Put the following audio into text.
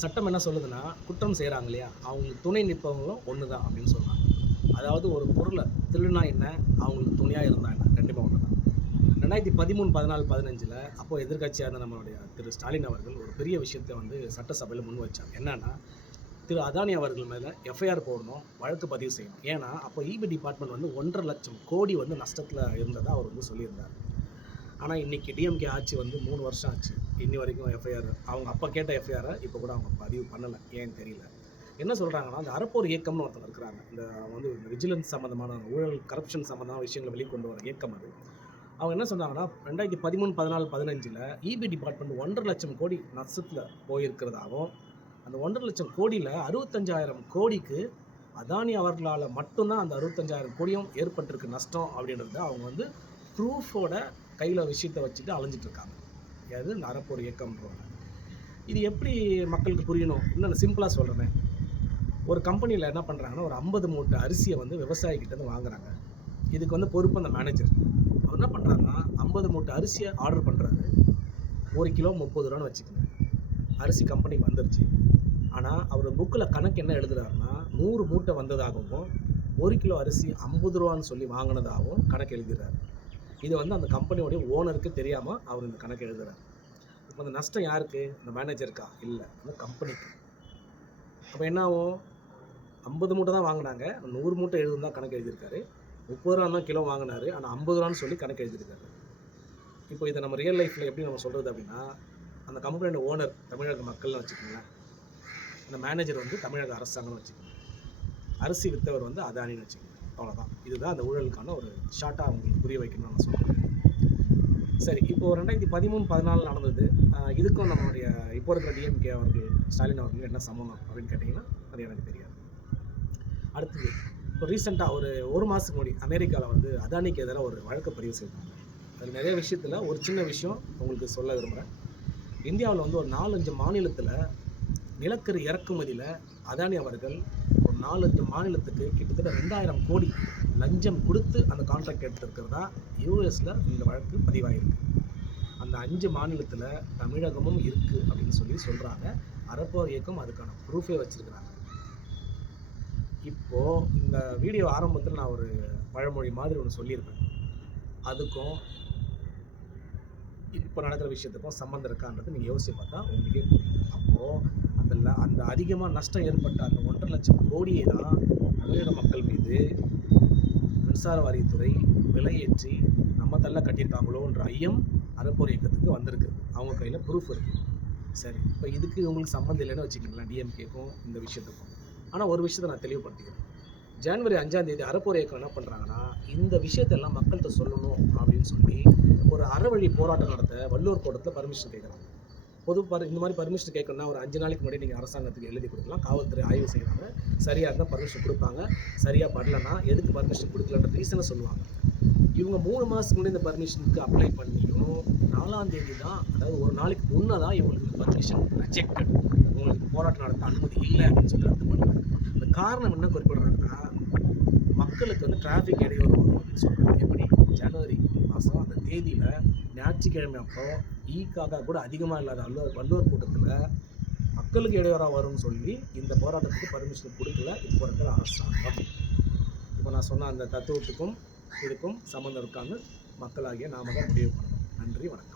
சட்டம் என்ன சொல்லுதுன்னா, குற்றம் செய்கிறாங்க இல்லையா, அவங்களுக்கு துணை நிற்பவங்களும் ஒன்று தான் அப்படின்னு சொல்கிறாங்க. அதாவது ஒரு பொருளை திருடினா என்ன, அவங்களுக்கு துணையாக இருந்தா என்ன, ரெண்டுமே ஒன்று தான். 2013, 14, 15 அப்போது எதிர்க்கட்சியாக இருந்த நம்மளுடைய திரு ஸ்டாலின் அவர்கள் ஒரு பெரிய விஷயத்தை வந்து சட்டசபையில் முன் வச்சாங்க. என்னன்னா, திரு அதானி அவர்கள் மேலே எஃப்ஐஆர் போடணும், வழக்கு பதிவு செய்யணும். ஏன்னா அப்போ இபி டிபார்ட்மெண்ட் வந்து 1,50,000 கோடி வந்து நஷ்டத்தில் இருந்ததாக அவர் வந்து சொல்லியிருந்தார். ஆனால் இன்றைக்கி டிஎம்கே ஆட்சி வந்து 3 வருஷம் ஆச்சு. இன்னி வரைக்கும் எஃப்ஐஆர் அவங்க அப்போ கேட்ட எஃப்ஐஆரை இப்போ கூட அவங்க பதிவு பண்ணலை. ஏன்னு தெரியல. என்ன சொல்கிறாங்கன்னா, அந்த அறப்போர் இயக்கம்னு ஒருத்தர் இருக்கிறாங்க. இந்த வந்து விஜிலன்ஸ் சம்மந்தமான ஊழல் கரப்ஷன் சம்மந்தமான விஷயங்களை வெளிக்கொண்டு வர இயக்கம் அது. அவங்க என்ன சொன்னாங்கன்னா, 2013, 14, 15 இபி டிபார்ட்மெண்ட் 1,50,000 கோடி நஷ்டத்தில் போயிருக்கிறதாகவும், அந்த 1,50,000 கோடியில் 65,000 கோடிக்கு அதானி அவர்களால் மட்டும்தான் அந்த 65,000 கோடியும் ஏற்பட்டிருக்கு நஷ்டம் அப்படின்றத அவங்க வந்து ப்ரூஃபோட கையில் விஷயத்தை வச்சுட்டு அலைஞ்சிட்டு இருக்காங்க. அது இந்த அறப்போர் இயக்கம்ன்றவங்க. இது எப்படி மக்களுக்கு புரியணும்? இன்னும் சிம்பிளாக சொல்கிறேன். ஒரு கம்பெனியில் என்ன பண்ணுறாங்கன்னா, ஒரு 50 மூட்டை அரிசியை வந்து விவசாயிகிட்டேருந்து வாங்குறாங்க. இதுக்கு வந்து பொறுப்பு அந்த மேனேஜர். அவர் என்ன பண்ணுறாங்கன்னா, 50 மூட்டை அரிசியை ஆர்டர் பண்ணுறாரு. 1 கிலோ 30 ரூபான்னு வச்சுக்கோங்க. அரிசி கம்பெனிக்கு வந்துருச்சு. ஆனால் அவர் புக்கில் கணக்கு என்ன எழுதுறாருன்னா, 100 மூட்டை வந்ததாகவும் 1 கிலோ அரிசி 50 ரூபான்னு சொல்லி வாங்கினதாகவும் கணக்கு எழுதுறாரு. இது வந்து அந்த கம்பெனியோடைய ஓனருக்கு தெரியாமல் அவர் இந்த கணக்கு எழுதுறாரு. இப்போ அந்த நஷ்டம் யாருக்கு? அந்த மேனேஜருக்கா? இல்லை, அந்த கம்பெனிக்கு. அப்போ என்ன ஆகும்? 50 மூட்டை தான் வாங்கினாங்க, 100 மூட்டை எழுதுன்னு தான் கணக்கு எழுதியிருக்காரு. 30 ரூபா தான் கிலோ வாங்கினாரு, ஆனால் 50 ரூபான்னு சொல்லி கணக்கு எழுதியிருக்காரு. இப்போ இதை நம்ம ரியல் லைஃப்பில் எப்படி நம்ம சொல்கிறது அப்படின்னா, அந்த கம்பெனியோட ஓனர் தமிழக மக்கள்னு வச்சுக்கோங்களேன், அந்த மேனேஜர் வந்து தமிழக அரசாங்கம்னு வச்சுக்கோங்க, அரிசி விற்றவர் வந்து அதானின்னு வச்சுக்கோங்க. அவ்வளோதான். இதுதான் அந்த ஊழலுக்கான ஒரு ஷார்ட்டாக அவங்களுக்கு புரிய வைக்கணும்னு நான் சொல்கிறேன். சரி, இப்போது 2013, 14 நடந்தது. இதுக்கும் நம்மளுடைய இப்போ இருக்கிற டிஎம்கே அவர்கள் ஸ்டாலின் அவர்கள் என்ன சம்பந்தம் அப்படின்னு கேட்டிங்கன்னா, அது எனக்கு தெரியாது. அடுத்தது, இப்போ ரீசெண்டாக ஒரு மாதத்துக்கு முன்னாடி அமெரிக்காவில் வந்து அதானிக்கு எதிராக ஒரு வழக்கு பதிவு செய்தாங்க. அது நிறைய விஷயத்தில் ஒரு சின்ன விஷயம் உங்களுக்கு சொல்ல விரும்புகிறேன். இந்தியாவில் வந்து ஒரு 4-5 மாநிலத்தில் நிலக்கரி இறக்குமதியில் அதானி அவர்கள் ஒரு 4-5 மாநிலத்துக்கு கிட்டத்தட்ட 2,000 கோடி லஞ்சம் கொடுத்து அந்த கான்ட்ராக்ட் எடுத்துருக்கிறதா யூஎஸில் இந்த வழக்கு பதிவாகிருக்கு. அந்த 5 மாநிலத்தில் தமிழகமும் இருக்குது அப்படின்னு சொல்கிறாங்க. அறப்போர் இயக்கம் அதுக்கான ப்ரூஃபே வச்சுருக்கிறாங்க. இப்போது இந்த வீடியோ ஆரம்பத்தில் நான் ஒரு பழமொழி மாதிரி ஒன்று சொல்லியிருப்பேன். அதுக்கும் இப்போ நடக்கிற விஷயத்துக்கும் சம்மந்தம் இருக்கான்றது நீங்கள் யோசிச்சு பார்த்தா உங்களுக்கே புரியும். அப்போது அந்த அதிகமாக நஷ்டம் ஏற்பட்ட அந்த 1,50,000 கோடியை தான் தமிழக மக்கள் மீது மின்சார வாரியத்துறை விலையேற்றி நம்ம தள்ள கட்டியிருக்காங்களோன்ற ஐயம் அறப்போர் இயக்கத்துக்கு வந்திருக்கு. அவங்க கையில் ப்ரூஃப் இருக்குது. சரி, இப்போ இதுக்கு உங்களுக்கு சம்மந்தம் இல்லைன்னு வச்சுக்கிங்களேன், டிஎம்கேக்கும் இந்த விஷயத்துக்கும். ஆனால் ஒரு விஷயத்தை நான் தெளிவுபடுத்திக்கிறேன். ஜனவரி 5ஆம் தேதி அறப்போர் இயக்கம் என்ன பண்ணுறாங்கன்னா, இந்த விஷயத்தெல்லாம் மக்கள்கிட்ட சொல்லணும் அப்படின்னு சொல்லி ஒரு அறவழி போராட்டம் நடத்த வள்ளுவர் கோட்டத்தில் பர்மிஷன் கேட்குறாங்க. இந்த மாதிரி பர்மிஷன் கேட்கணும்னா ஒரு 5 நாளைக்கு முன்னாடி நீங்கள் அரசாங்கத்துக்கு எழுதி கொடுக்கலாம். காவல்துறை ஆய்வு செய்வாங்க. சரியாக இருந்தால் பர்மிஷன் கொடுப்பாங்க. சரியாக படலைன்னா எதுக்கு பர்மிஷன் கொடுக்கலன்ற ரீசனை சொல்லுவாங்க. இவங்க 3 மாதத்துக்கு முன்னாடி இந்த பர்மிஷனுக்கு அப்ளை பண்ணியும் 4ஆம் தேதி தான், அதாவது ஒரு நாளைக்கு முன்னே தான் இவங்களுக்கு இந்த பர்மிஷன் ரிஜெக்டட், உங்களுக்கு போராட்டம் நடத்த அனுமதி இல்லை அப்படின்னு சொல்லி ரத்து பண்ணுறாங்க. இந்த காரணம் என்ன குறிப்பிடுறாங்கன்னா, மக்களுக்கு வந்து டிராஃபிக் இடையூறு வரும் அப்படின்னு சொல்கிறாங்க. எப்படி? ஜனவரி மாதம் அந்த தேதியில் ஞாயிற்றுக்கிழமை அப்போ காக்கா கூட அதிகமாக இல்லாத வள்ளுவர் கூட்டத்தில் மக்களுக்கு இடையூறாக வரும்னு சொல்லி இந்த போராட்டத்துக்கு பர்மிஷன் கொடுக்கல இப்போ இருக்கிற அரசாங்கம். இப்போ நான் சொன்ன அந்த தத்துவத்துக்கும் இதுக்கும் சம்மந்தம் இருக்கான்னு மக்களாகிய நாம தான் முடிவு பண்ணணும். நன்றி, வணக்கம்.